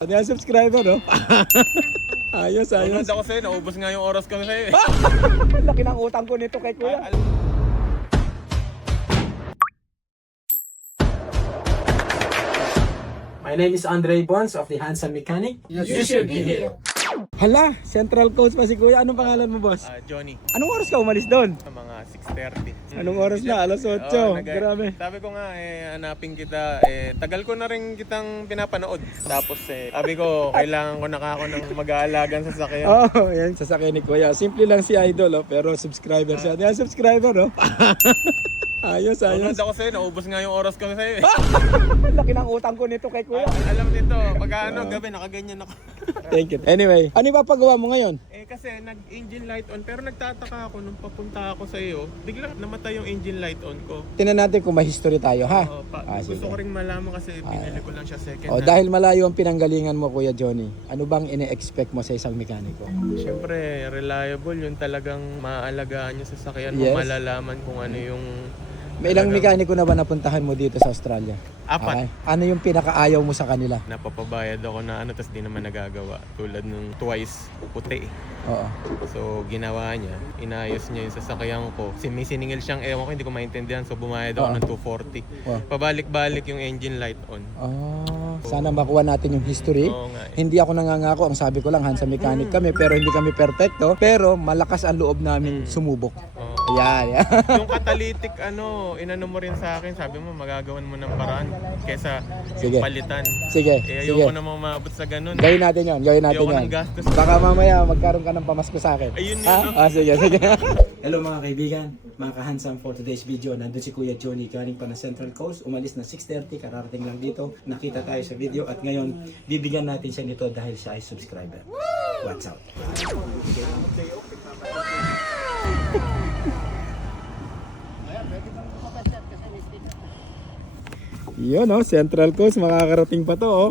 Hindi ang subscriber, no? Ayos, ayos. Ako sa'yo, naubos nga yung oras ko sa'yo eh. Laki ng utang ko nito kay kuya. My name is Andre Bonds of the Handsome Mechanic. You should be here. Hala, Central Coast pa si kuya. Anong pangalan mo, boss? Johnny, Anong oras ka umalis doon? sa mga 6:30. Anong oras na? Alas 8. Grabe. Sabi ko nga, hanapin kita. Tagal ko na rin kitang pinapanood. Tapos sabi ko, kailangan ko na ako ng mag-aalagang sasakyan. Oh, yan sasakyan ni kuya. Simple lang si Idol, oh, pero subscriber siya. Hindi ang subscriber, no? Ayos, ayos. Ako sa'yo, naubos nga yung oras ko sa'yo eh. Laki ng utang ko nito kay kuya. Alam nito, pag gabi, nakaganyan ako. Thank you. Anyway, ano ba pagawa mo ngayon? Kasi nag-engine light on, pero nagtataka ako nung papunta ako sa iyo, biglang namatay yung engine light on ko. Tingnan natin kung may history tayo, ha? Gusto ko ring malaman kasi binili ko lang siya second Oh, hand. dahil malayo ang pinanggalingan mo, Kuya Johnny, ano bang ine-expect mo sa isang mekaniko? Siyempre, reliable yung talagang maaalagaan yung sasakyan mo, Yes. malalaman kung ano yung... May ilang mekaniko na ba napuntahan mo dito sa Australia? 4. Okay. Ano yung pinakaayaw mo sa kanila? Napapabayad ako na ano, tapos di naman nagagawa. Tulad nung twice, puti. Oo. So, ginawa niya, inayos niya yung sasakyan ko. May siningil siyang ewan ko, hindi ko maintindihan. So, bumayad ako ng 240. Oo. Pabalik-balik yung engine light on. Oh, sana makuha natin yung history. Oo nga eh. Hindi ako nangangako, ang sabi ko lang Handsome Mechanic kami, pero hindi kami perfecto, pero malakas ang loob namin sumubok. Oo. Yan, yan. Yung catalytic inano mo rin sa akin, sabi mo magagawan mo ng paraan kesa Sige. yung palitan. Sige, sige. Ayoko namang maabot sa ganun. Gawin natin yon, gawin natin Ayoko yon. ng gastos. Baka mamaya magkaroon ka ng pamasko sa akin. Ayun yun, Ha? no? Sige, sige. Hello mga kaibigan, mga ka-handsome, for today's video. Nandun si Kuya Johnny galing pa ng Central Coast. Umalis na 6:30, kararating lang dito. Nakita tayo sa video at ngayon bibigyan natin siya nito dahil siya ay subscriber. Watch out. Yun, oh, Central Coast, makakarating pa to, oh.